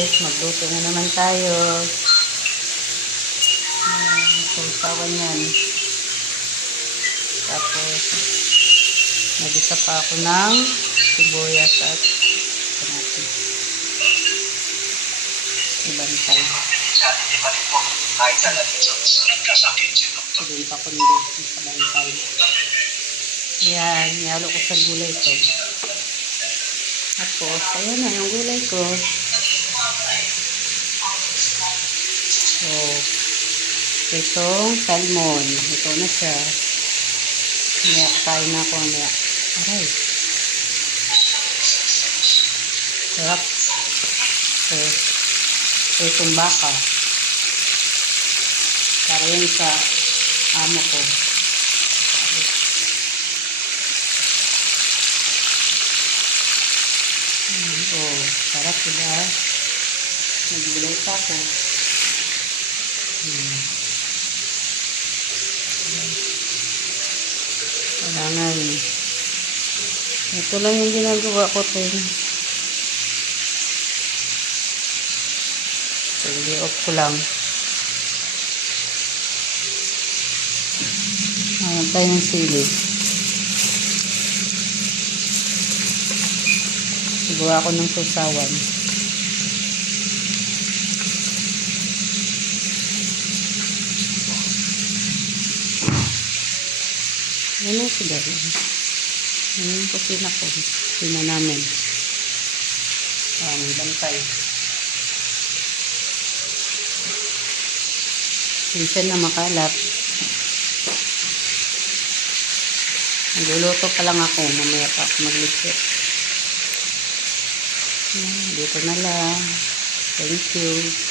guys, magluto na naman tayo. Sausawan yan. Tapos, nagisa pa ako ng sibuyas at kamatis. Ibantay. Doon pa kundo sa bantay. Yan, nihalo ko sa gulay ko. Tapos, ayan na yung gulay ko. So, itong salmon. Ito na siya. Maya, kain na ako. Maya. Aray. Sarap. So, itong baka. Para yun sa amo ko. Oh, sarap diba? Naggulay pa ako. Kailangan. Ito lang yung ginagawa ko tayo. So, i-off ko lang. Ayan tayo ng sili. Gawa ako ng sausawan. Ano si Dari? Ano yung kusina ko? Kusina namin. Bantay. Minsan na makalat. Nagluluto pa lang ako. Mamaya pa ako magluto. Dito na lang. Thank you.